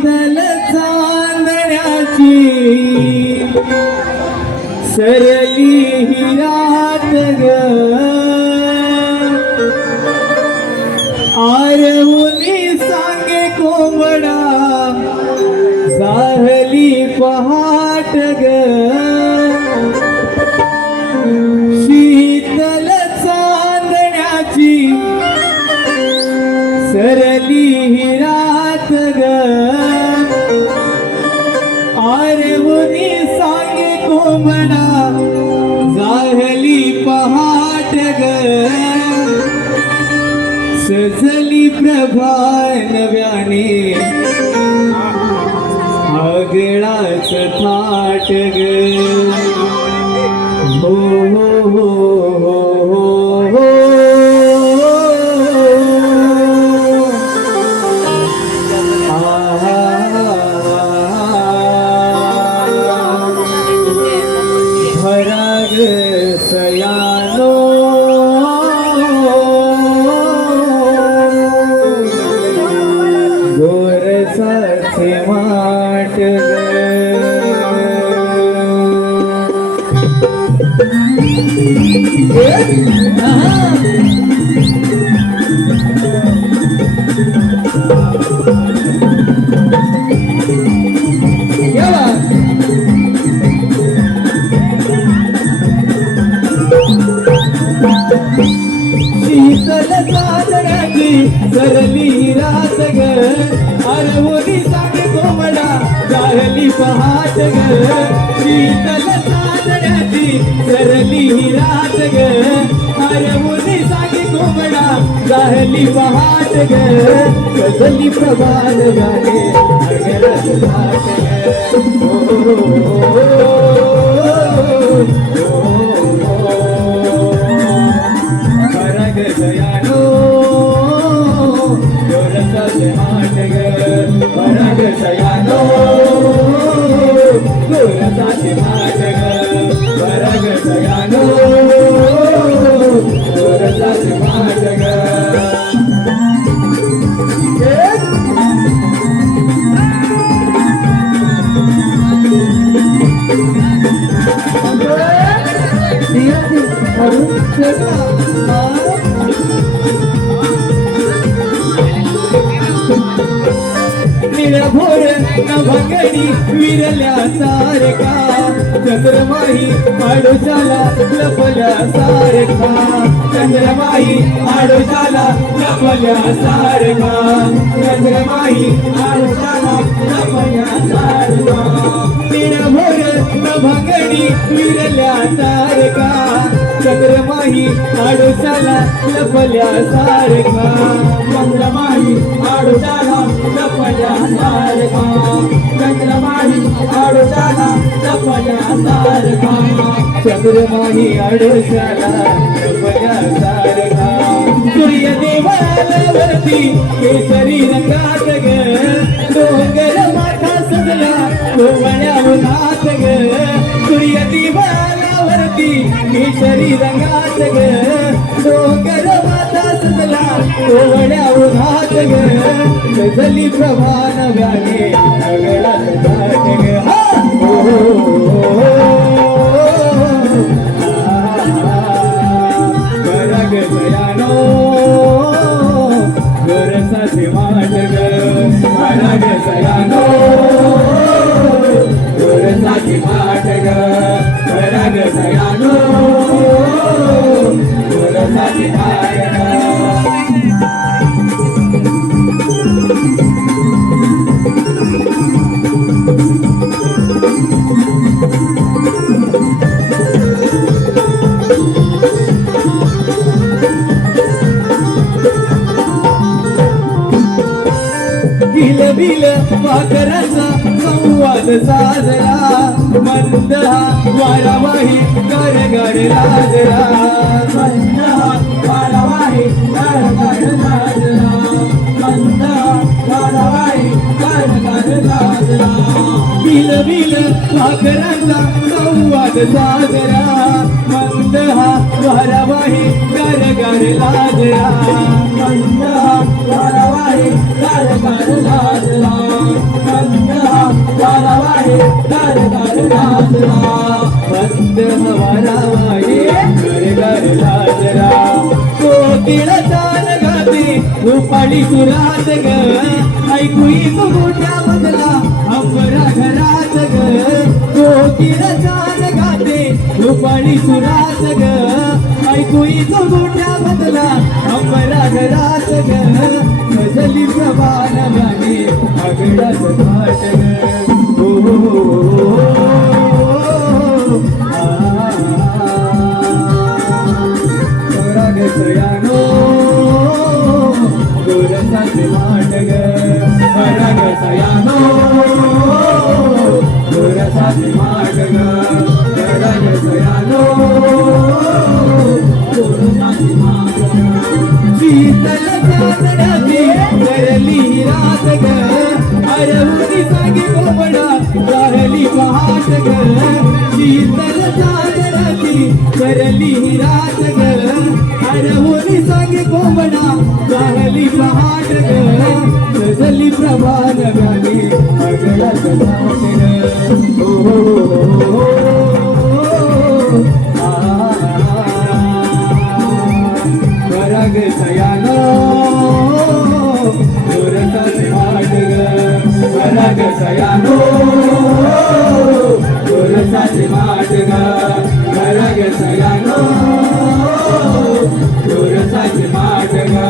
शीतल चांदण्याची सरली ही रात ग आरवुनी सांगे कोंबडा साहली पहाट ग शीतल चांदण्याची सरली ही रात ग आरवुनी सांगे कोंबडा जाहली पहाट ग सजली प्रभा नव्याने आगळाच थाट ग हो हो हो हो हो भराग सयानो गोरसाचे माट शीतल चांदण्याची सरली रात ग आरवुनी सांगे कोंबडा जाहली पहाट ग शीतल चांदण्याची सरली रात ग आरवुनी सांगे कोंबडा जाहली पहाट ग सजली प्रभात गाणे आगळाच थाट ग सयानो गोरसाचे माट ग भराग सयानो गोरसाचे माट ग भराग सयानो गोरसाचे माट ग निरभोर नभंगडी विरल्या सारखा चंद्रमाही आडोशाला लपल्या सारखा चंद्रमाही आडोशाला लपल्या सारखा चंद्रमाही आडोशाला लपल्या सारखा निरभोर नभंगडी विरल्या सारखा चंद्रमाही आडोशाला लपल्या सारखा चंद्रमाही आडोशाला लपल्या सारखा चंद्रमाही आडोशाला लपल्या सारखा चंद्रमाही आडोशाला लपल्या सारखा सूर्य देवालयावरती केसरी रंगात ग डोंगर माथा सजला कोवळ्या उन्हात ग सूर्य देवालयावरती केसरी रंगात ग डोंगर माथा सजला कोवळ्या उन्हात ग सजली प्रभा नव्याने आगळाच थाट ग भराग सयानो गोरसाचे माट ग भराग सयानो गोरसाचे माट ग भराग सयानो गोरसाचे माट ग बिल पाखराचा संवाद साजरा मंद वारावाही कर गर लाजरा मंद वारावाही कर गर लाजरा मंद वारावाही कर गर लाजरा बिल पाखराचा संवाद साजरा मंद वारावाही कर गर लाजरा मंद वारावाही कर गर लाजरा दार दार लाजरा बंद हवारा वाये घर घर लाजरा कोकिळ तान गाते रुपाली सुरात ग ऐकू येतो मोठ्या मधला अंबरा घरात ग कोकिळ तान गाते रुपाली सुरात ग ऐकू येतो मोठ्या मधला अंबरा घरात ग गजली प्रभान गाणे आगडाच थाट ग राग सयानो गोरसाचे माट ग राग सयानो गोरसाचे माट ग राग सयानो गोरसाचे माट ग शीतल चांदण्याची करली रात ग अरहुनी सांगी कोंबडा राहली पहाट ग शीतल चांदण्याची करली रात ग अरहुनी सांगी कोंबडा राहली पहाट ग गजली प्रभान गाणे अगडाच थाट ग राग सयानो गोरसाचे माट ग राग सयानो गोरसाचे माट ग राग सयानो गोरसाचे माट ग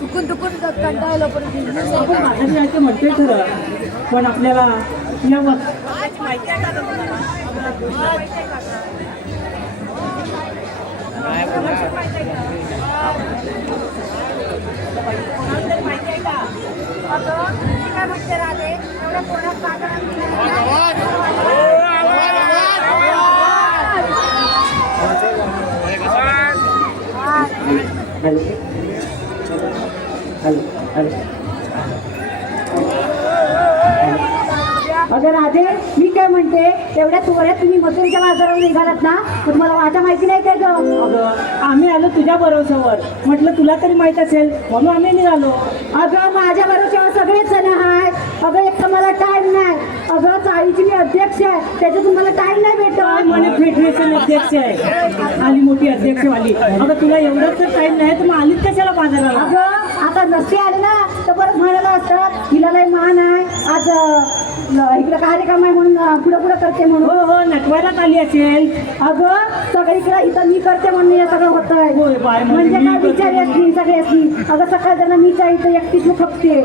चुकून चुकून कंटाळलो आपण माझ्यासाठी आहे ते म्हणते खरं पण आपल्याला या काय म्हणते राधे एवढ्या पोरात अगं राधे मी काय म्हणते एवढ्या तोऱ्यात तुम्ही मथुरेच्या बाजारावर निघालात ना तर तुम्हाला वाटा माहिती नाही काय ग? अगं आम्ही आलो तुझ्या भरोश्यावर म्हटलं तुला तरी माहित असेल म्हणून आम्ही निघालो. अगं माझ्या भरोश्यावर सगळेच जण आहेत. अगं एक तर मला टाइम नाही. अगं चाळीची मी अध्यक्ष आहे त्याच्यात तुम्हाला टाइम नाही भेटत. म्हणे फेडरेशन अध्यक्ष आहे आली मोठी अध्यक्ष वाली. अगं तुला एवढंच तर टाइम नाही तर मग आलीच कशाला बाजाराला? अगं आता नसते आले ना तर परत म्हणायला असतं हिला लय मान आहे आज इकडे कार्यक्रम आहे म्हणून पुढं पुढं करते म्हणून. हो हो नटवायलाच आली असेल. अगं सगळीकडे इथं मी करते म्हणून हे सगळं होत आहे. म्हणजे काय विचार येत नाही सगळ्याची. अगं सकाळ जण मी इथं एकटीच खपते.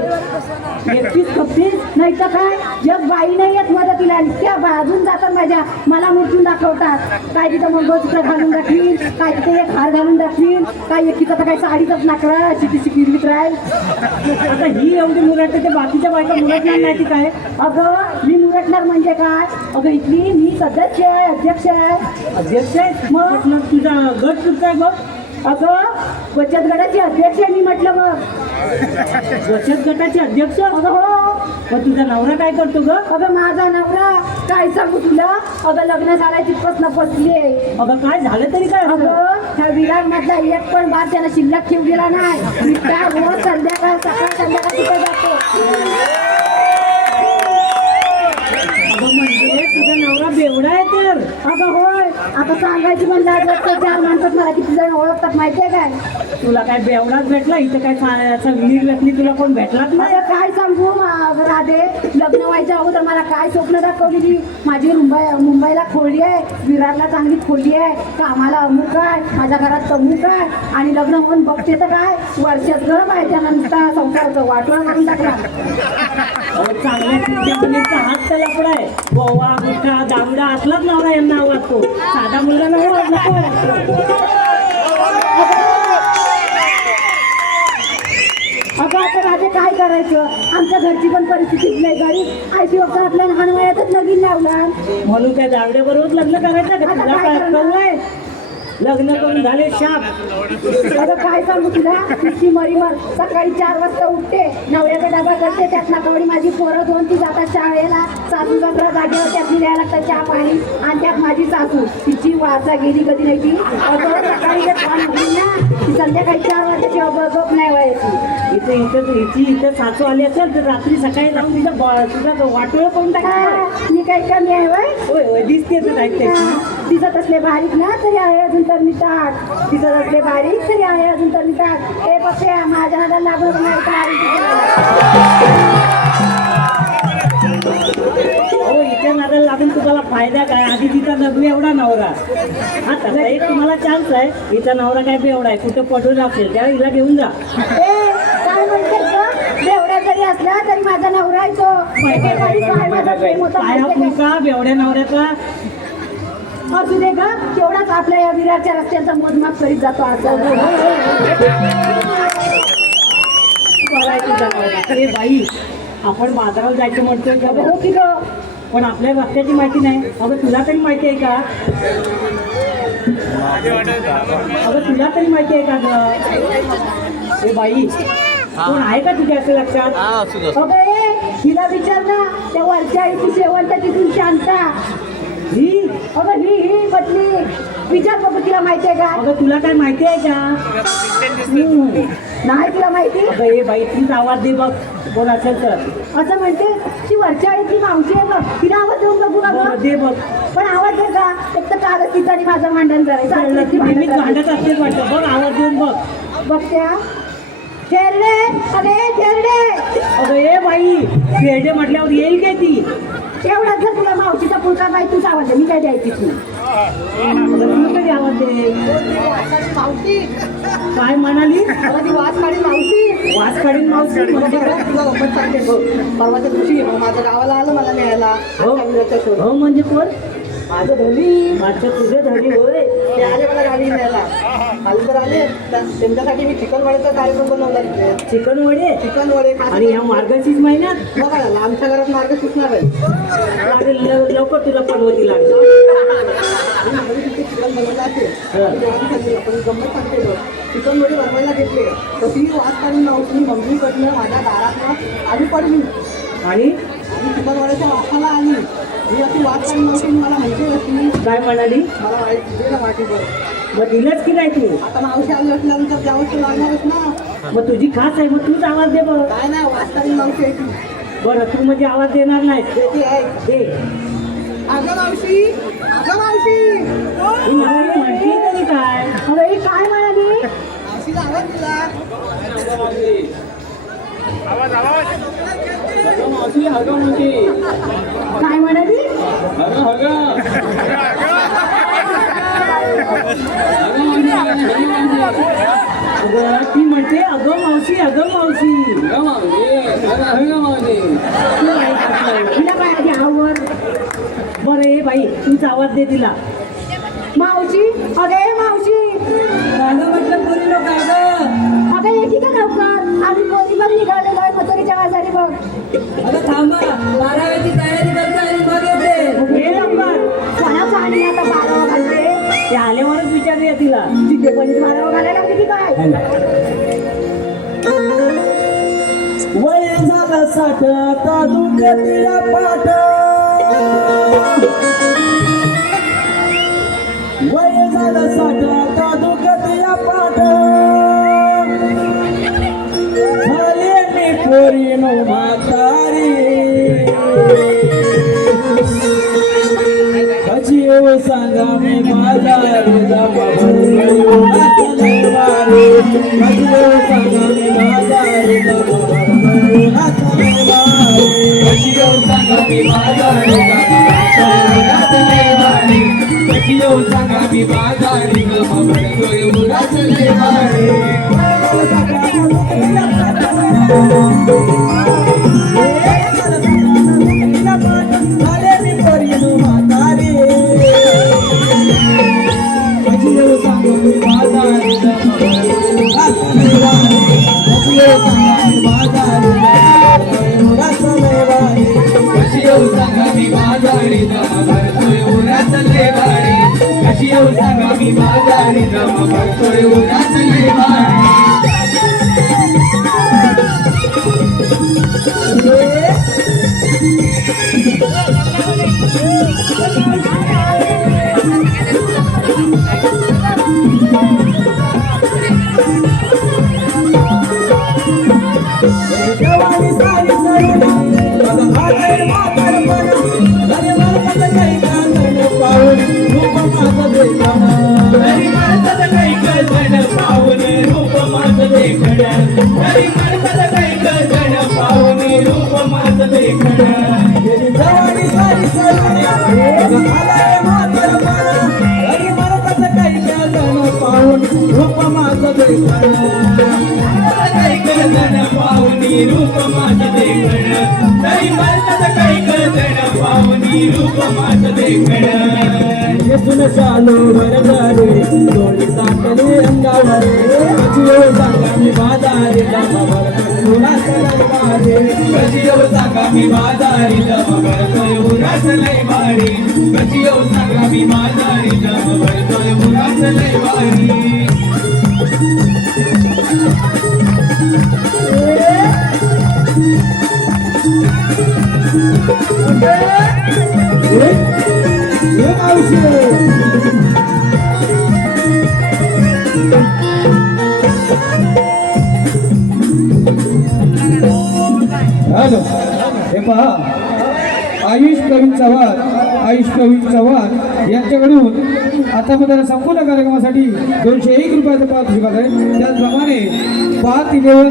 एकटीच खपते नाही तर काय जग बाई नाही येत मदतीला. त्या बाजून जातात माझ्या मला मूर्तून दाखवतात. काय तिथं मग चित्र घालून दाखवीन काय तिथे एक हार घालून दाखवीन काय एकीचं तर काय साडीतच नाकरा अशी तिची किरवीत राहील. आता ही एवढी मुरटते ते बाकीच्या बायका मुरटणार नाही ती काय? अगं मी मुरटणार म्हणजे काय? अगं इथली मी सदस्य आहे अध्यक्ष आहे. अध्यक्ष आहे मग तुझा गट कुठचा आहे बघ? अगं बचत गटाची अध्यक्ष आहे मी म्हटलं मग. बचत गटाची अध्यक्ष? अगं हो. मग तुझा नवरा काय करतो ग? अगं माझा नवरा काय सांगू तुला. अगं लग्न झालाय तिथपासून बसली. अगं काय झालं तरी काय? अगं ह्या विरार मधला एक पण बार त्याला शिल्लक ठेवलेला नाही. मी त्या रोज संध्याकाळ सकाळ संध्याकाळ तिथे जातो. म्हणजे तुझा नवरा बेवडा आहे तर? अगं होय. आता सांगायची म्हणलं चार माणसात मला किती जण ओळखतात माहितीये काय? तुला काय बेवडाच भेटला इथं काय विहीर व्यक्ती तुला कोण भेटलाच नाही. काय सांगू राधे लग्न व्हायच्या अगोदर मला काय स्वप्न दाखवलेली. माझी मुंबईला खोली आहे विरारला चांगली खोली आहे कामाला अमुक आहे माझ्या घरात तमुक आहे आणि लग्न होऊन बघते तर काय वर्षात घर पाहिजे नुसता संसाराचं वाटोळा करून टाकला. चांगल्या हात त्याला पुढे गोवा गुटखा दामडा असलाच नवरा यांना वाटतो. साधा मुलगा नाही अगं आता राजे काय करायचं. आमच्या घरची पण परिस्थिती नाही गरीब आयटी होता आपल्या लहान वयातच लगीन लावला म्हणून त्या दावड्या बरोबर लग्न करायचं का? तुला काय अक्कल नाही? लग्न करून झाले शाप. अगं काय सांगू तुला, तिची मरी मर सकाळी 4 वाजता उठते, नवऱ्याचा डबा करते, त्यात नाकावडी माझी पोरं 2 ती जातात शाळेला, सासू सासरा जागेवर त्यात लिहायला लागतात चहा पाणी, आणि त्यात माझी सासू तिची वाचा गेली कधी नाही ती. अगं सकाळी जर काम होईल ना ती संध्याकाळी 4 वाजताची झोप नाही व्हायची. इथं सासू आली असेल तर रात्री सकाळी जाऊन तुझा वाटोळ करून टाका. मी काही कमी आहे वय? होय होय दिसते तर दिसत असले बारीक ना तरी आहे अजून तर मी ताट, दिसत असले बारीक तरी आहे अजून तर मी ताट. हे बघते माझ्या नादाला लागून नाही हो इथे नादाला लागून तुम्हाला फायदा काय? आधी तिचा नगू एवढा नवरा. हा तसा एक तुम्हाला चान्स आहे. हिचा नवरा काय एवढा आहे, कुठं पडून असेल त्या हिला घेऊन जा. काय म्हणते एवढ्या जरी असला तरी माझा नवरा आहे तो. काय हा फुलका बेवड्या नवऱ्याचा असू दे का, तेवढाच आपल्या या विरारच्या रस्त्याचा मोजमाप करीत जातो असं. अरे बाई आपण बाजारात जायचं म्हणतोय हो की ग, पण आपल्या रस्त्याची माहिती नाही. अगं तुला तरी माहिती आहे का? अगं तुला तरी माहिती आहे का ग? ए बाई कोण आहे का तुझ्या असं लक्षात? अगं हिला विचार ना, त्या वरच्या इथे शेवंत तिथून शांता ही अगं ही बदली विचार बघ, तिला माहिती आहे का? अगं तुला काय माहिती आहे का? नाही तिला माहिती. अगं ए बाई तीच आवाज दे बघ कोण असेल तर. असं म्हणते ती वरच्या आळीतली मावशी आहे बघ, तिला आवाज देऊन बघू का बरं, गं? दे बघ. पण आवाज दे का, एक तर कालच तिचा आणि माझं भांडण कळलं की नेहमीच करायचं. भांडत असतेच वाटतं. बघ आवाज देऊन बघ. बघत्या थेरडे, अरे थेरडे. अगं ए बाई खेळडे म्हटल्यावर येईल काय ती? एवढाच जर तुला मावशीचा पुलका बाई तूच आवाज दे, मी काय द्यायची तू. तू कधी आवाज दे. मावशी काय म्हणाली? वास काढी मावशी. वास काढीन मावशी म्हणजे काय? परवाच्या दिवशी माझ्या गावाला आलं मला न्यायला. हो म्हणजे कोण? माझं धनी अच्छा तुझे धडी होय. ते आले मला गाडी न्यायला. आले तर आले, त्यांच्यासाठी मी चिकन वड्याचा कार्यक्रम बनवला तिथे. चिकन वडे चिकन वडे आणि या मार्गशीर्ष महिन्यात बघा ना, आमच्या घरात मार्ग सुटणार आहे. लागेल लवकर तुला परवती लागेल. चिकन बनवलं असेल आपण गंमत सांगते बघ. चिकन वडे बनवायला घेतले तर ती वास काढून मावशी मम्मीकडनं माझ्या दारातनं आली पडली आणि चिकन वड्याच्या वासाला आली. मी अशी वास काढून मावशी मला माहिती नसली. काय म्हणाली? मला माहिती ना वाटी बरं. मग दिलंच की नाही तू? आता मावशी आली असल्यानंतर त्या वस्तू लागणारच ना. मग तुझी खास आहे मग तूच आवाज दे बघ. काय नाही वास काढून मावशी आहे ती. बरं तू म्हणजे आवाज देणार नाही. ती आहे. दे. अगं मावशी, अगं मावशी. ही म्हणाली म्हणती तरी काय? अरे ही काय म्हणाली? मावशीला आवाज दिला. मावशी हग म्हणते. काय म्हणाली? अगं ती म्हणते अगं मावशी अगं मावशी. तिला काय आधी आवड? बरं ए बाई तूच आवाज दे तिला. मावशी, अगे मावशी. म्हटलं पुरी लोक अगं येते का लवकर? आम्ही पोलीसवर निघालेलो आहे मथुरीच्या बाजारी बघ. अगं थांबा 12वीची तयारी करता आणि मग येते. हे लवकर. कोणाचं आणि आता 12 घालते? ते आल्यावरच विचारूया तिला. तिथे पण 12 घालायला लागते की काय? वय झालं साठ आता दुर्गतीला पाठ. वय झालं साठ आता दुर्गतीला पाठ. झाले मी पोरी नो म्हातारी. कशी येऊ सांगा मी माझा कशी येऊ सांगा मी माझा कशी येऊ सांगा मी माझा कशी येऊ सांगा मी माझा झाले मी पोरी म्हातारी. कशी येऊ सांगा मी माझा कशी येऊ सांगा मी माझा कशी येऊ सांगा मी मी बाजारी जम भरतोय उन्हात लय भारी जवानी सारी सरुणी माझा हात म्हातारपण अरे माणसाचं काही कळतं पाहून रूप माझं देखणं अरे माणसाचं काही कळतं पाहून रूप माझं देखणं अरे माणसाचं काही कळतं पाहून रूप माझं देखणं जवानी सारी सरुणी माझा हात म्हातारपण अरे माणसाचं काही कळतं पाहून रूप माझं देखणं काही कळतं पाहुनी रूप माझं देखणं तरी माणसाचं काही कळतं पाहुनी रूप माझं देखणं येसून चालू वरदारे डोळे टाकले अंगावर कचियो सांगा मी बाजारी जमावर उन्हात लय भारी कचियो सांगा मी बाजारी जमावर उन्हात लय भारी कचियो सांगा मी बाजारी जमावर उन्हात लय भारी हॅलो हे पहा आयुष प्रवीण चव्हाण यांच्याकडून आता मला संपूर्ण कार्यक्रमासाठी 201 रुपयाचं पारितोषिक आहे. त्याचप्रमाणे पार्थ इलेव्हन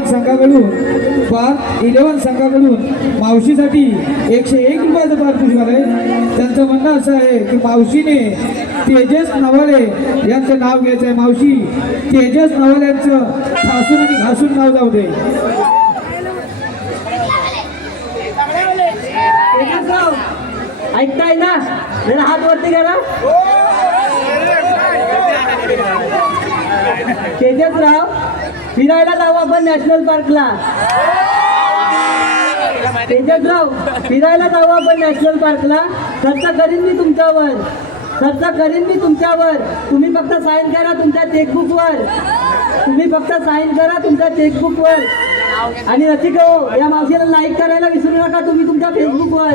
संघाकडून मावशीसाठी 101 रुपयाचं पारितोषिक आहे. त्यांचं म्हणणं असं आहे की मावशीने तेजस नवाले यांचं नाव घ्यायचं आहे. मावशी तेजस नवाले यांचं ठासून आणि घासून नाव जाऊ दे. ऐकताय ना जरा हात वरती करा. तेजसराव फिरायला जाऊ आपण नॅशनल पार्कला. तेजसराव फिरायला जाऊ आपण नॅशनल पार्कला. खर्च करीन मी तुमच्यावर. तुम्ही फक्त साईन करा तुमच्या चेकबुकवर. आणि रसिक हो या मावशीला लाईक करायला विसरू नका तुम्ही तुमच्या फेसबुकवर.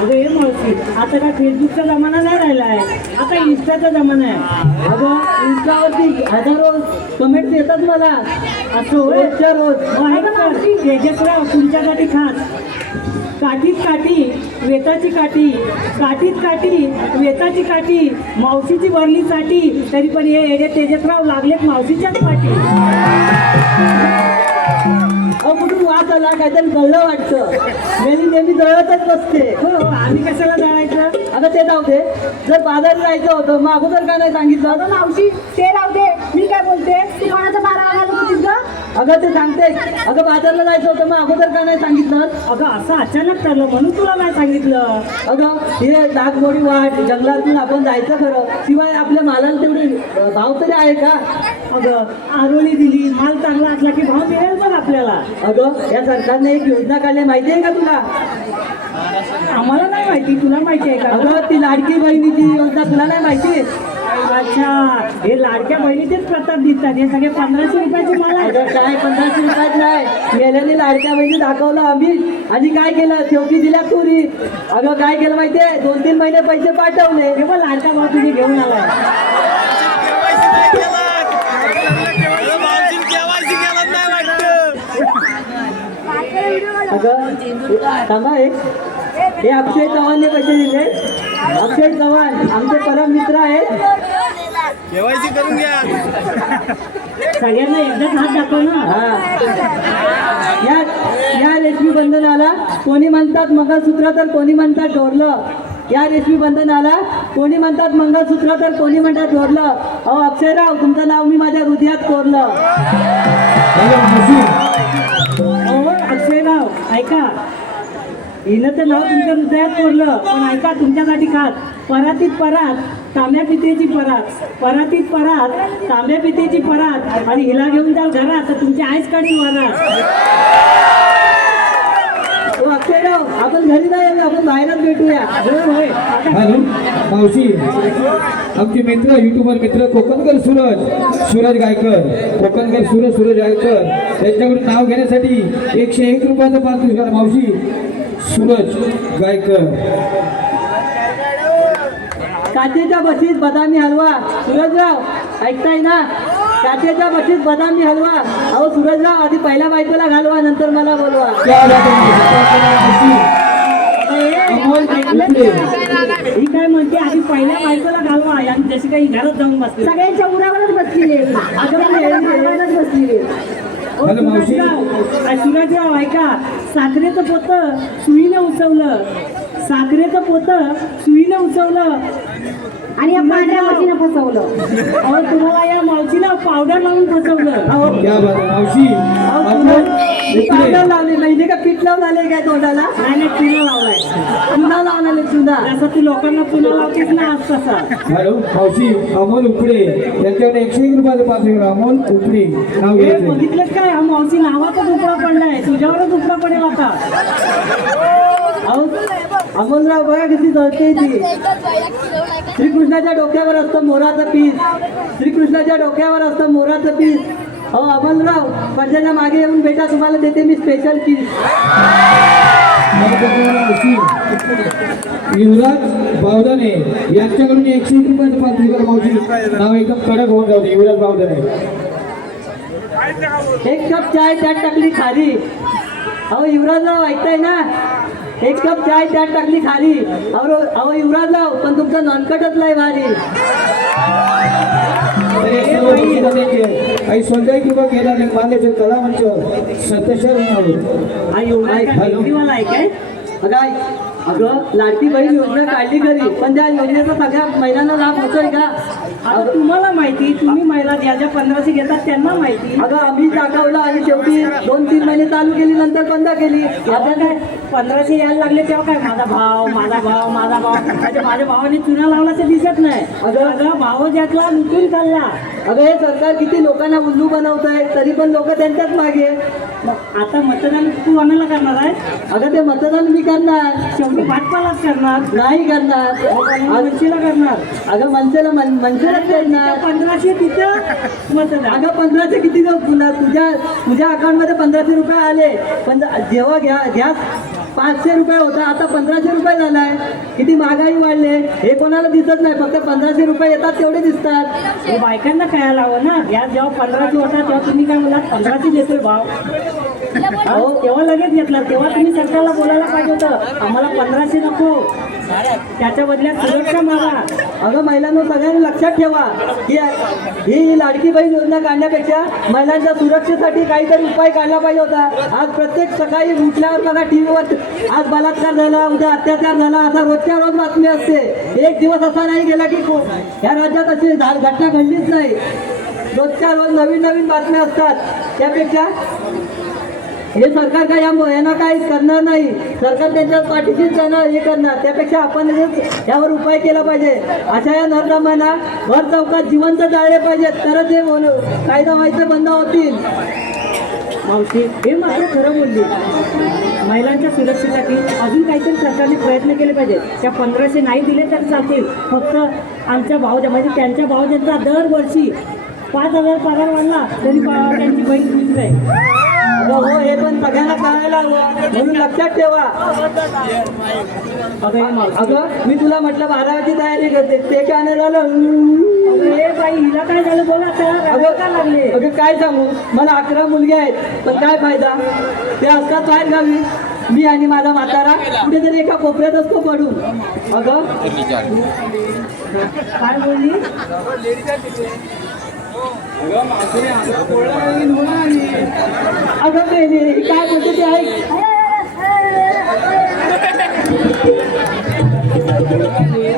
अगं हे मावशी आता काय फेसबुकचा जमाना नाही राहिला आहे, आता इन्स्टाचा जमाना आहे. अगं इन्स्टावरती हजारो कमेंट्स येतात मला असं रोजच्या रोज. तेजसराव तुमच्यासाठी खास काठीत काठी वेताची काठी मावशीची वरलीसाठी. तरी पण हे तेजसराव लागलेत मावशीच्याच पाठी. कुठून वाद आला काहीतरी कळलं वाटतं. नेहमी जळतच बसते. हो आम्ही कशाला जळायचं. अगं ते जाऊ दे. जर बाजारात जायचं होतं मग अगोदर का नाही सांगितलं. अगं मावशी ते राहू दे. मी काय बोलते तू कोणाचा बारा आला होतीस ग. अगं ते सांगते. अगं बाजारला जायचं होतं मग अगोदर का नाही सांगितलं. अगं असं अचानक ठरलं म्हणून तुला नाही सांगितलं. अगं हे दागबोडी वाट जंगलातून आपण जायचं खरं, शिवाय आपल्या मालाला तेवढी भाव तरी आहे का. अगं आरोळी दिली माल चांगला असला की भाव मिळेल पण आपल्याला. अगं या सरकारने एक योजना काढली माहिती आहे का तुला. आम्हाला नाही माहिती, तुला माहिती आहे का. अगं ती लाडकी बहिणीची योजना तुला नाही माहिती. अच्छा हे लाडक्या बहिणीचेच प्रताप दिसतात. हे सगळे 1500 रुपयाचे मला. अगं काय 1500 रुपयात नाही. गेल्याने लाडक्या बहिणी दाखवलं आम्ही आणि काय केलं शेवटी दिल्या चोरी. अगं काय केलं माहितीये 2-3 महिने पैसे पाठवले. हे पण लाडका भाव तुझे घेऊन आलाय. अगं थांबा हे अक्षय चव्हाणने पैसे दिले. अक्षय चव्हाण आमचे परम मित्र आहेत. करून घ्या. सगळ्यांना एकदाच हात दाखव ना. या रेशमी बंधनाला कोणी म्हणतात मंगळसूत्र तर कोणी म्हणतात ढोरलं. या रेशमी बंधनाला कोणी म्हणतात मंगळसूत्र तर कोणी म्हणतात ढोरलं. अहो अक्षयराव तुमचं नाव मी माझ्या हृदयात कोरलं. अहो अक्षयराव ऐका, हिनं तर नाव तुमच्या हृदयात कोरलं, पण ऐका तुमच्यासाठी खास परातीत परात तांब्या पितेची परात आणि हिला घेऊन जाल घरात तर तुमची आईच काढील वरात. अक्षयराव आपण घरी नाही येऊ, आपण बाहेरच भेटूया. होय हॅलो मावशी, आमचे मित्र युट्यूबर मित्र कोकणकर सूरज गायकर, कोकणकर सूरज गायकर त्यांच्याकडून नाव घेण्यासाठी 101 रुपयाचा पारितोषिक. मावशी सूरज गायकर. काचेच्या बशीत बदामी हलवा. सूरजराव ऐकताय ना? काचेच्या बशीत बदामी हलवा. अहो सूरजराव आधी पहिल्या बायकोला घालवा, नंतर मला बोलवा. क्या बात आहे मावशी. अमोल उपले. ही काय म्हणते आधी पहिल्या बायकोला घालवा आणि जशी काही घरात जाऊन बसते. सगळ्यांच्या उरावरच बसलेली आहे. उरावरच बसलेली आहे. हॅलो मावशी. सूरजराव ऐका, साखरेचं पोतं सुईने उचवलं, साखरेचं पोतं सुईने उचवलं आणि या पांढऱ्या म्हशीनं फसवलं. अहो तुम्हाला या मावशीला पावडर लावून फसवलं. अहो क्या बात आहे मावशी. अमोल उपले. पावडर लावली म्हणजे का पीठ लावून आले काय तोंडाला? नाही चुना लावलाय. चुना लावून आले चुना. जसं तू लोकांना चुना लावतेस ना आज तसा. हॅलो मावशी. अमोल उपले त्यांच्याकडे 101 रुपयाचा पारितोषिक. अमोल उपले नाव हे घ्यायचं. बघितलं काय? हा मावशी नावाचाच उपरा पडलाय, तुझ्यावरच उपरा पडेल आता. अहो अमोलराव बघा किती जळते ती. श्रीकृष्णाच्या डोक्यावर असतं मोराचं पीस, श्रीकृष्णाच्या डोक्यावर असतं मोराचं पीस. अहो अमोलराव पडद्याच्या मागे येऊन भेटा, तुम्हाला देते मी स्पेशल पीस. मावशी युवराज बावदाने यांच्याकडून 101 रुपयाचं पारितोषिक. मावशी नाव एकदम कडक होऊन जाऊ दे. युवराज बावदाने. एक कप चाय त्यात टाकली खाली. अहो युवराजराव ऐकताय ना? एक कप चाय त्यात टाकली खाली. अहो युवराजराव पण तुमचं नॉनकटच लय भारी. काही सोंजाई किंवा गेला मानले कला मंच सत्तेश्वर हा युवराज काय भेटीवाला आहे काय? अगं लाडकी बहीण योजना काढली खरी, पण त्या योजनेचा सगळ्या महिलांना लाभ होतोय का? अगं तुम्हाला माहिती, तुम्ही महिला ज्या ज्या 1500 घेतात त्यांना माहिती. अगं आम्ही दाखवलं आणि शेवटी 2-3 महिने चालू केली, नंतर बंद केली. आता काय 1500 यायला लागले तेव्हा काय माझा भाव म्हणजे माझ्या भावाने चुना लावला ते दिसत नाही. अगं भाव ज्यातला लुटून चालला. अगं हे सरकार किती लोकांना उल्लू बनवत आहे, तरी पण लोक त्यांच्याच मागे. आता मतदान तू आम्हाला करणार आहे? अगं ते मतदान मी करणार, शेवटी भाजपालाच करणार. नाही करणार, मनसेला करणार. अगं मनसेलाच करणार. 1500 तिथं मतदान. अगं 1500 किती देऊ तुला? तुझ्या अकाउंटमध्ये 1500 रुपये आले, पण जेव्हा घ्या 500 रुपये होता, आता 1500 रुपये झालाय. किती महागाई वाढले हे कोणाला दिसत नाही, फक्त 1500 रुपये येतात तेवढे दिसतात. हे बायकांना कळायला हवं ना. या जेव्हा 1500 होता तेव्हा तुम्ही काय बोला 1500 देतोय भाव. हो तेव्हा लगेच घेतला, तेव्हा तुम्ही सरकारला बोलायला पाहिजे होतं आम्हाला 1500 नको, त्याच्या बदल्यात सुरक्षा मागा. अगं महिलांना सगळ्यांनी लक्षात ठेवा की ही लाडकी बहीण योजना काढण्यापेक्षा महिलांच्या सुरक्षेसाठी काहीतरी उपाय काढला पाहिजे होता. आज प्रत्येक सकाळी उठल्यावर बघा टीव्हीवर आज बलात्कार झाला, उद्या अत्याचार झाला, असा रोजच्या रोज बातमी असते. एक दिवस असा नाही गेला की या राज्यात अशी घटना घडलीच नाही. रोजच्या रोज नवीन बातम्या असतात. त्यापेक्षा हे सरकार काय यांना काही करणार नाही. सरकार त्यांच्या पाठीशीच जाणार, हे करणार. त्यापेक्षा आपण यावर उपाय केला पाहिजे. अशा या नरदमांना भर चौकात जिवंत जाळले पाहिजेत, तरच हे कायदा व्हायचं बंद होतील. मावशी हे मात्र खरं बोलली. महिलांच्या सुरक्षेसाठी अजून काहीतरी सरकारने प्रयत्न केले पाहिजेत. त्या 1500 नाही दिले तर चालतील, फक्त आमच्या भावजा म्हणजे त्यांच्या भावजांचा दरवर्षी 5000 पगार वाढला तरी त्यांची बहीण खुश नाही. हो हे पण सगळ्यांना कळायला हवं, म्हणून लक्षात ठेवा. अगं मी तुला म्हटलं 12वीची तयारी करते, ते काय नाही झालं. अरे बाई हिला काय झालं बोला. अगं काय लागले? अगं काय सांगू, मला 11 मुलगे आहेत, पण काय फायदा? ते असतात बाहेर गावी, मी आणि माझा म्हातारा कुठेतरी एका कोपऱ्यात असतो पडून. अगं काय बोलली? अगं बेली काय बोलते ते ऐक.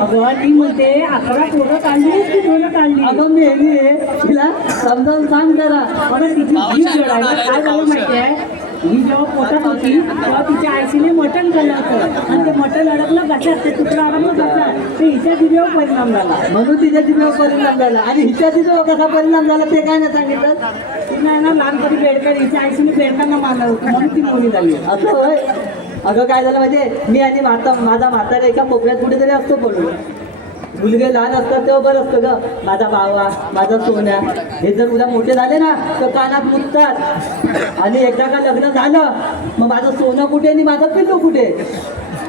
अगं ती म्हणते 11 पोरं काढली की 2 काढली. अगं मेली आहे, तिला समजावून सांग जरा. अगं तिची जीव जडायला काय झालं माहिती आहे? ही जेव्हा पोटात होती तेव्हा तिच्या आईशीने मटण खाल्लं होतं आणि ते मटण अडकलं घशात, ते तुकडं अडकलं घशात, ते हिच्या जिभेवर परिणाम झाला. म्हणून तिच्या जिभेवर परिणाम झाला. आणि हिच्या जिभेवर कसा परिणाम झाला ते काय नाही सांगितलं. ती नाही ना लहानपणी बेडकर, हिच्या आईशीने बेडकांना मारलं होतं म्हणून ती मोरी झाली. असं होय. अगं काय झालं म्हणजे मी आणि माझा म्हातारा एका कोपऱ्यात कुठेतरी असतो पडलो. मुलगे लहान असतात तेव्हा बरं असतं ग. माझा भावा, माझा सोन्या हे जर उद्या मोठे झाले ना तर कानात मुततात. आणि एकदा का लग्न झालं मग माझं सोनं कुठे आणि माझं पिल्लू कुठे.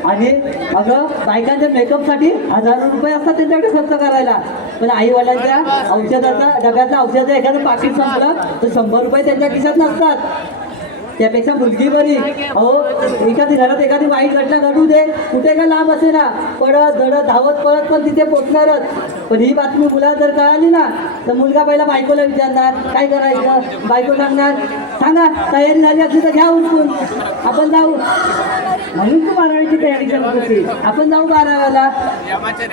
आणि अगं बायकांच्या मेकअपसाठी हजारो रुपये असतात त्यांच्याकडे खर्च करायला. पण आई वडिलांच्या औषधाचा डब्यातलं औषधाचं एखादं पाकिट संपलं तर 100 रुपये त्यांच्या खिशात नसतात. त्यापेक्षा मुलगी बरी. अहो एखादी घरात एखादी वाईट घटना घडू दे, कुठे का लांब असे ना, पडत धडत धावत परत पण तिथे पोचणारच. पण ही बातमी मुलाला जर कळाली ना तर मुलगा पहिला बायकोला विचारणार काय करायचं. बायको सांगणार सांगा तयारी झाली असली तर घ्या उचलून आपण जाऊ. म्हणून तू 12वीची तयारी करत होती. आपण जाऊ 12व्याला.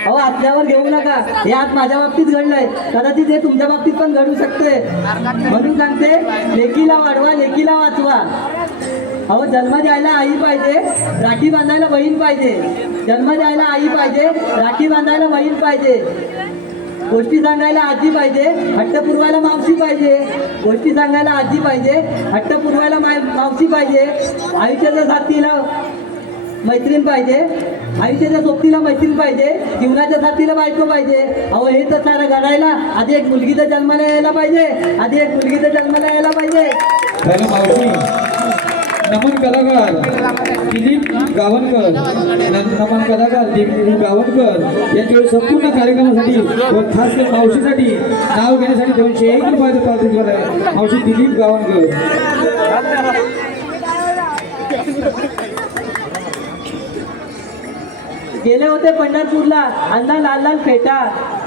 अहो आपल्यावर घेऊ नका. हे आज माझ्या बाबतीत घडलंय, कदाचित हे तुमच्या बाबतीत पण घडू शकते. म्हणून सांगते लेकीला वाढवा, लेकीला वाचवा. अहो जन्म द्यायला आई पाहिजे, राखी बांधायला बहीण पाहिजे. जन्म द्यायला आई पाहिजे, राखी बांधायला बहीण पाहिजे. गोष्टी सांगायला आजी पाहिजे, हट्ट पुरवायला मावशी पाहिजे. गोष्टी सांगायला आजी पाहिजे, हट्ट पुरवायला मावशी पाहिजे. आयुष्याच्या साथीला मैत्रीण पाहिजे, आयुष्याच्या सोबतीला मैत्रीण पाहिजे, जीवनाच्या साथीला बायको पाहिजे. अहो हे तर सारं घडायला आधी एक मुलगी तर जन्माला यायला पाहिजे, आधी एक मुलगी तर जन्माला यायला पाहिजे. हॅलो मावशी, नमन कलाकार दिलीप गावणकर, नमन कलाकार दिलीप गावणकर यांच्या संपूर्ण कार्यक्रमासाठी व खास करून मावशीसाठी नाव घेण्यासाठी 201 रुपयाचं पारितोषिक आहे. मावशी दिलीप गावणकर. गेले होते पंढरपूरला आणला लाल लाल फेटा.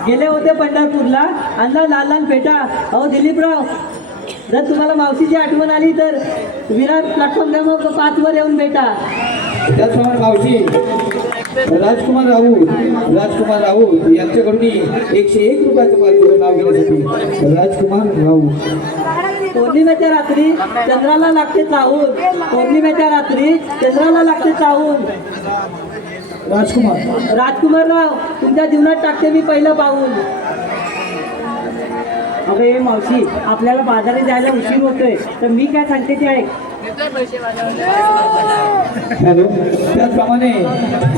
गेले होते पंढरपूरला आणला लाल लाल फेटा. अहो दिलीपराव, जर तुम्हाला मावशीची आठवण आली तर विराट प्लॅटफॉर्म मग 5 वर येऊन भेटा. त्याचप्रमाणे मावशी राजकुमार राऊत यांच्याकडून 101 रुपयाचं पारितोषिक नाव घेण्यासाठी. राजकुमार राऊत. पौर्णिमेच्या रात्री चंद्राला लागते चाहूल, पौर्णिमेच्या रात्री चंद्राला लागते चाहूल. राजकुमारराव, तुमच्या जीवनात टाकते मी पहिलं पाऊल. अगं हे मावशी, आपल्याला बाजारात जायला उशीर होतोय तर मी काय सांगते ते ऐक. हॅलो, त्याचप्रमाणे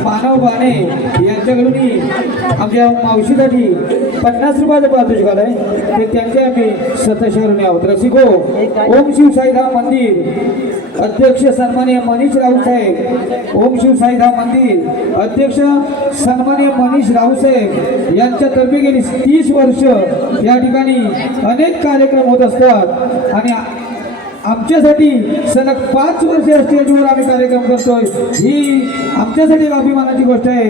मानव बाणे यांच्याकडून आमच्या मावशीसाठी 50 रुपयाचं पारितोषिक आलंय. ते त्यांचे आम्ही सतशहरून आहोत. रसिको, ओम शिव साईधाम मंदिर अध्यक्ष सन्माननीय मनीष राऊत साहेब, ओम शिव साईधाम मंदिर अध्यक्ष सन्माननीय मनीष राऊत साहेब यांच्यातर्फे गेली 30 वर्ष या ठिकाणी अनेक कार्यक्रम होत असतात. आणि आमच्यासाठी सलग 5 वर्ष स्टेजवर आम्ही कार्यक्रम करतोय. ही आमच्यासाठी एक अभिमानाची गोष्ट आहे.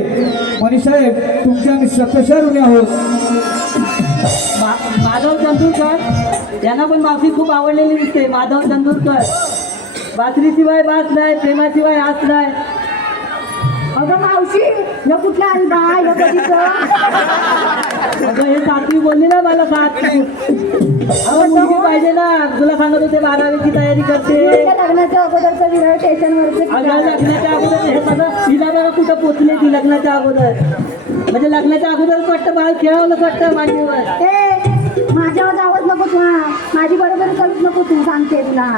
मनीष साहेब, तुमचे आम्ही सतशः ऋणी आहोत. माधव चंदूरकर यांना पण मावशी खूप आवडलेली दिसते. माधव चंदूरकर, बासरीशिवाय बास नाही, प्रेमाशिवाय आस नाही. अगं मावशी, या कुठला आणला या कधीचं? अगं हे सातवी बोलली ना मला, 7वी. अगं मुलगी पाहिजे ना, तुला सांगत होते 12वीची तयारी करते. लग्नाच्या अगोदरचं विरार स्टेशनवरचं अगं लग्नाच्या अगोदर हे सगळं तिला बघा कुठं पोचले ती लग्नाच्या अगोदर. म्हणजे लग्नाच्या अगोदरच वाटतं बाळ खेळावं वाटतं मांडीवर. ए, माझ्यावर आवाज नको तू. माझी बरोबर करूच नको तू, सांगते तुला.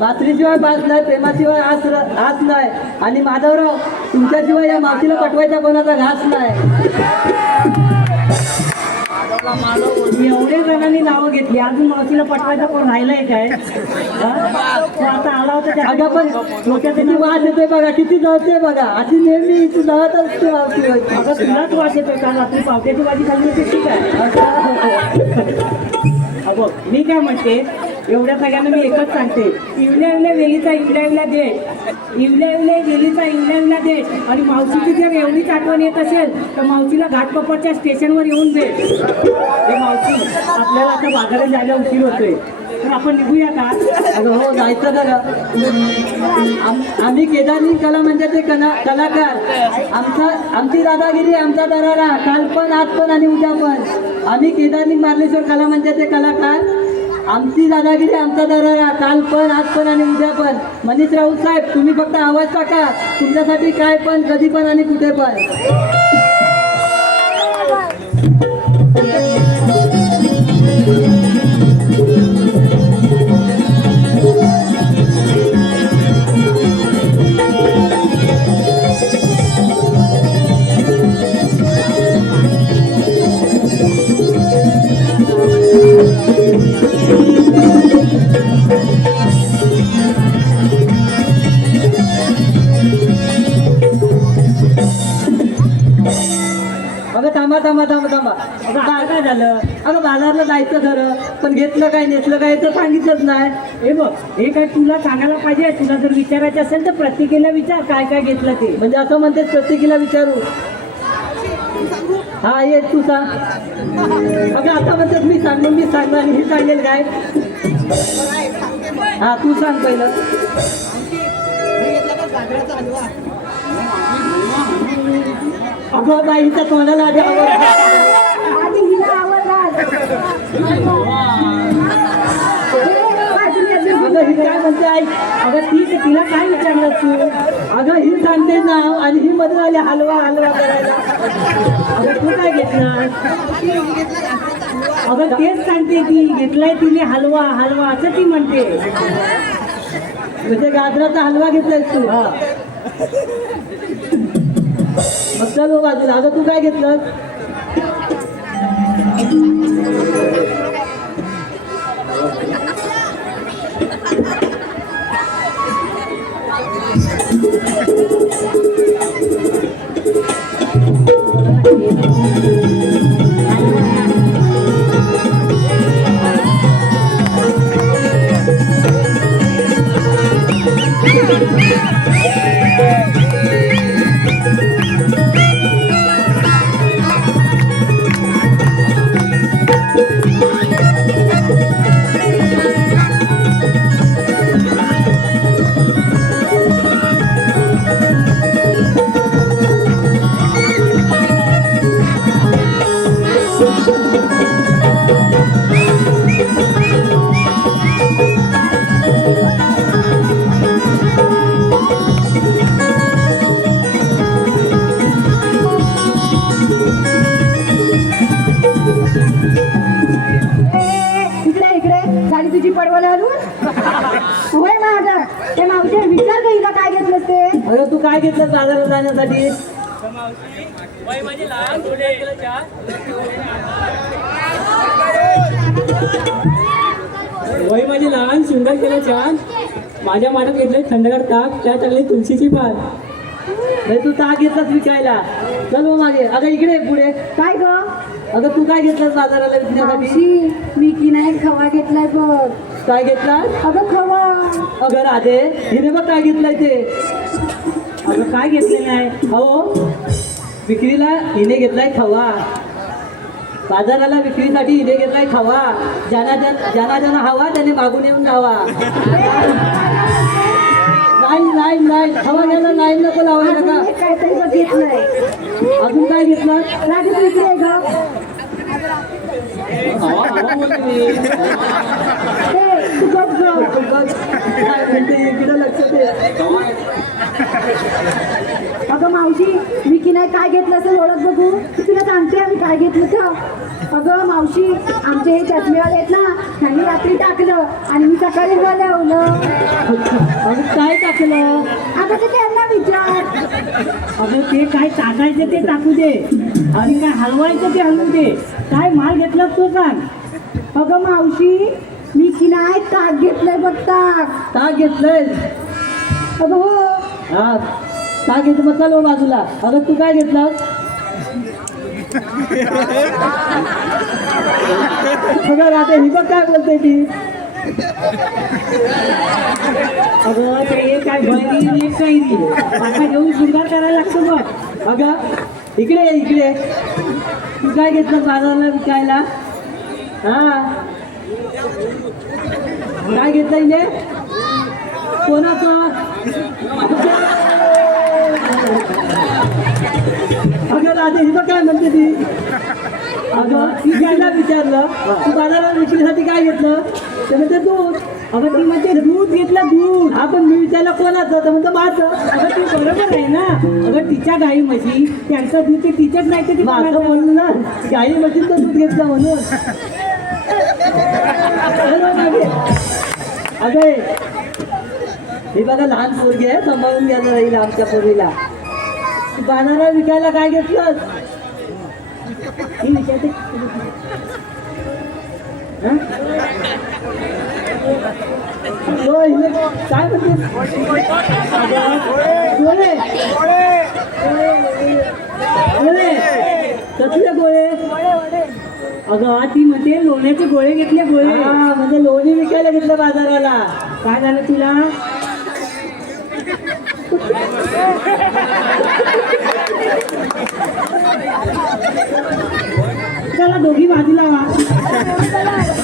बासरीशिवाय बास नाही, प्रेमाशिवाय आस नाही. आणि माधवराव, तुमच्याशिवाय या मावशीला पटवायचा कोणाचा घास नाही. एवढ्या जणांनी नावं घेतली, अजून मावशीला पटवायचा कोण राहिलाय काय? तो आता आला होता त्या अगं पण किती वास येतोय बघा, किती जळते बघा. अशी नेहमी तू जळत असते मावशी. अगं तुलाच वास येतोय. काल रात्री पावट्याची भाजी खाल्ली होती ठीक आहे. अगं मी काय म्हणते, एवढ्या सगळ्यांना मी एकच सांगते, इवल्या इवल्या वेलीचा इवल्या इवल्या देठ, इवल्या इवल्या वेलीचा इवल्या इवल्या देठ. आणि मावशीची जर एवढीच आठवण येत असेल तर मावशीला घाटकोपरच्या स्टेशनवर येऊन भेट. हे मावशी, आपल्याला आता बाजारात जायला उशीर होतोय, तर आपण निघूया का? अगं हो, जायचं बघा. आम्ही केदारनी कला मंदिराचे कलाकार. आमची दादागिरी, आमचा दरारा, काल पण आज पण आणि उद्या पण. आम्ही केदारनी मार्लेश्वर कला मंदिराचे कलाकार. आमची दादागिरी, आमचा दरारा, काल पण आज पण आणि उद्या पण. मनीष राऊत साहेब, तुम्ही फक्त आवाज टाका, तुमच्यासाठी काय पण, कधी पण आणि कुठे पण. अगं थांबा थांबा थांबा थांबा अगं काय झालं? अगं बाजारला जायचं खरं, पण घेतलं काय नेसलं काय तर सांगितलंच नाही. हे बघ, हे काय तुला सांगायला पाहिजे. तुला जर विचारायचं असेल तर प्रत्येकीला विचार काय काय घेतलं ते. म्हणजे असं म्हणते प्रत्येकीला विचारू. हा ये तू सांग. अगं आता म्हणतेस मी सांगणार आणि हे सांगेल काय? हा तू सांग पहिलं. अगं बाईच्या तोंडाला आधी आवडतं. आधी हिला आवडणार. अगं ही काय म्हणते आई? अगं ती तिला काय विचारलं तू? अगं ही सांगते नाव आणि ही मध्ये आली हलवा हलवा करायला. अगं तू काय घेतलं? अगं तेच सांगते ती घेतलाय तिने हलवा हलवा असं ती म्हणते. म्हणजे गाजराचा हलवा घेतलाय तू. मग चल हो बाजूला. अगं तू काय घेतलं? इकडे इकडे झाली तुझी पडवल आणून. होय माझा ते मावशी विचार का हिला काय घेतलं ते. अगं तू काय घेतलं बाजारात जाण्यासाठी? वय माझी लहान सुंदर केलं छान. माझ्या माठात घेतले थंडगार ताक, त्यात टाकली तुळशीची पात. म्हणजे तू ताक घेतलास विकायला. चल हो मागे. अगं इकडे पुढे. काय ग अगं तू काय घेतलंस बाजाराला विकण्यासाठी? मावशी मी की नाही खवा घेतलाय बघ. काय घेतलास? अगं खवा. अगं राधे हिने बघ काय घेतलंय ते. अगं काय घेतलेलं आहे? हो विक्रीला हिने घेतलाय खवा. बाजाराला विक्रीसाठी हिने घेतलाय खवा. ज्यांना हवा त्याने मागून येऊन जावा. नाही खवा घ्यायला लाईन नको लावायला अजून का? एक काहीतरी बघ घेतलंय. अजून काय घेतलं? राजू तू इकडे ये ग. ए, तू गप ग. काय म्हणते इकडे लक्ष दे. अगं मावशी मी की नाही काय घेतलं असेल ओळख बघू. तुला सांगते आम्ही काय घेतलं तर. अगं मावशी आमचे हे चष्मेवाले आहेत ना, त्यांनी रात्री टाकलं आणि मी सकाळी बोलावलं. अगं काय टाकलं? अगं ते त्यांना विचार. अगं ते काय टाकायचं ते टाकू दे आणि काय हलवायचं ते हलवू दे. काय माल घेतला तो सांग. अगं मावशी मी की नाही ताक घेतलंय बघ ताक. ताक घेतलंय? अगं हो. हा ताक घेतलं. मग चल हो बाजूला. अगं तू काय घेतलं? अगं राधे ही बघ काय बोलते ती. अगं ते एक काय बहिणी एक कैरी आता घेऊन शृंगार करायला लागतो बघ. अगं इकडे ये इकडे. तू काय घेतलं बाजारला विकायला? हा काय घेतलं इथे? कोणाचं? अगं राधे ही बघ काय म्हणते ती. अगं ती घ्यायला विचारलं तू बाजारात विक्रीसाठी काय घेतलं? ते म्हणते दूध. अगं ती म्हणते दूध घेतलं दूध. हा पण मी विचारलं कोणाचं तर म्हणतं माझं. अगं ती बरोबर आहे ना. अगं तिच्या गाई म्हशी त्यांचं दूध ते तिच्याच नाही तर ती माझं कोणाचं? म्हणून ना गाई मशीनचं दूध घेतलं म्हणून. अगं हे बघा लहान पोरगी आहे, सांभाळून घ्यायला राहील आमच्या पोरीला. बाजाराला विकायला काय घेतलं? ही विचारते. हं? हो, हिने काय म्हणते? डोळे. डोळे. कसले अगं ती म्हणते लोण्याचे गोळे घेतले गोळे. म्हणजे लोणी विकायला घेतलं बाजाराला. काय झालं तुला? चला दोघी बाजूला व्हा.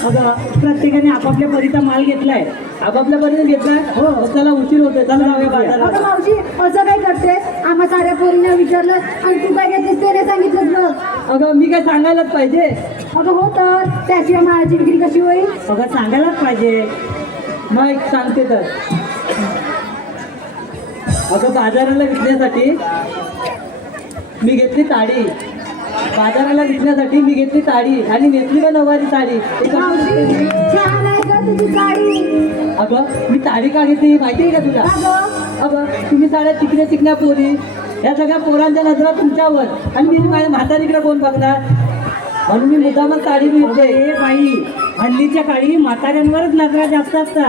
अगं प्रत्येकाने आपापल्या परीचा माल घेतलाय. आपापल्या परीने घेतलाय. हो चला उशीर होतोय. चला जाऊया बाजारात. अगं मावशी असं काय करतेस? आम्हा साऱ्या पोरींना विचारलं आणि तू काय घेतेस ते नाही सांगितलंस मग. अगं मी काय सांगायलाच पाहिजे. अगं हो तर त्याशिवाय माळाची विक्री कशी होईल? अगं सांगायलाच पाहिजे. मग एक सांगते तर. अगं बाजाराला विकण्यासाठी मी घेतली साडी. बाजाराला विकण्यासाठी मी घेतली साडी आणि नेसली का नऊवारी साडी. मावशी छान आहे का तुझी साडी? अगं मी साडी का घेतली माहिती आहे का तुला? अगं अगं तुम्ही साड्या चिकण्या पोरी, या सगळ्या पोरांच्या नजरा तुमच्यावर आणि मी माझ्या म्हातारीकडे कोण बघणार म्हणून मी मुद्दामच साडी घेतली. बाई हल्लीच्या काळी म्हाताऱ्यांवरच नजरा जास्त असतात.